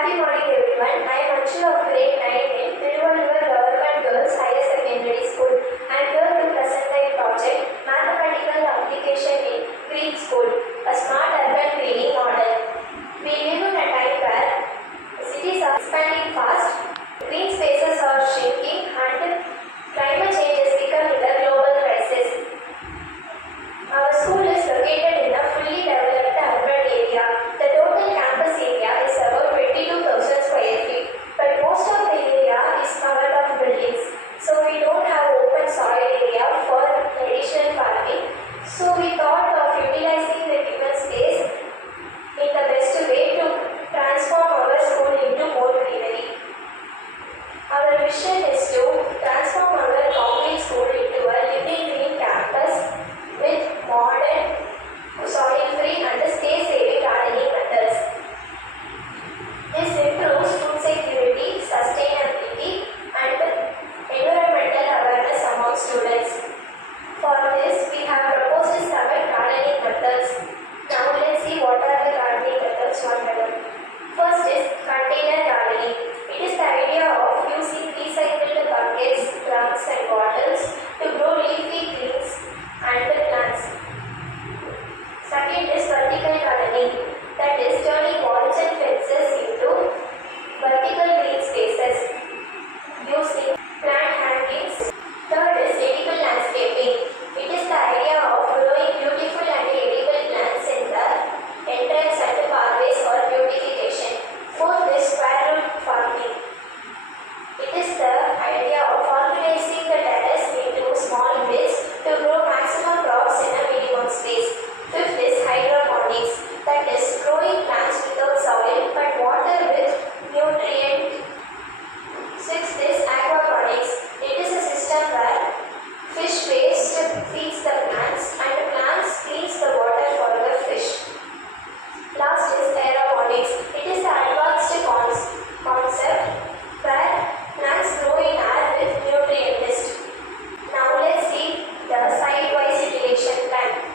Happy morning everyone. I am Anshu of grade 9 in Tiruvallur Government Girls Higher Secondary School. I am here to present my project Mathematical Application in Green School, a smart urban cleaning model. We live in a time where cities are expanding fast, green spaces are shrinking and climate change is becoming a global crisis. Our school is located in a fully developed urban area. The total campus area is about 22,000 square feet, but most of the area is covered of buildings. So we don't have open soil area for traditional farming. So we thought of utilizing the given space in the best way to transform our school into more greenery. Our vision is to transform our concrete school into a living green campus with modern, soil-free and space-saving gardening methods. This improves food security, sustainability and environmental awareness among students. For this, we have proposed 7 gardening methods. Now let's see what are the gardening methods one by one. First is container gardening. It is the idea of using recycled buckets, drums and bottles to grow leafy greens and plants. Second is vertical gardening, that is turning walls and fences into vertical green spaces using plant hangings. Third is edible landscaping. It is the idea of growing beautiful and edible plants in the entrance and pathways for beautification. Fourth is square root farming. It is the idea of organizing the terrace into small beds to grow maximum crops in a minimum space. Fifth is hydroponics, that is growing plants without soil but water with nutrient. Sixth is aquaponics. It is a system where fish waste feeds the plants and the plants cleans the water for the fish. Last is aeroponics. It is the advanced concept where plants grow in air with nutrient mist. Now let's see the site-wise utilization plan.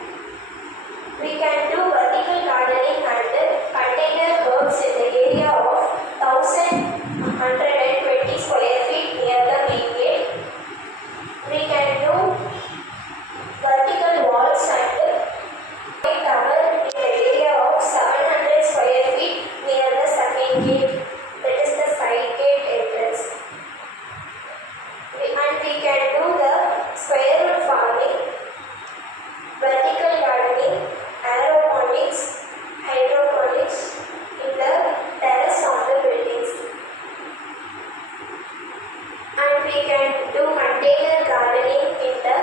We can do vertical gardening and container herbs in the area of 1,120 square feet near the main gate. We can do vertical walls and white tower in the area of 700 square feet near the second gate, that is the side gate entrance. And we can do the square root farming, vertical gardening, aeroponics, hydroponics in the terrace of the buildings. And we can do container gardening in the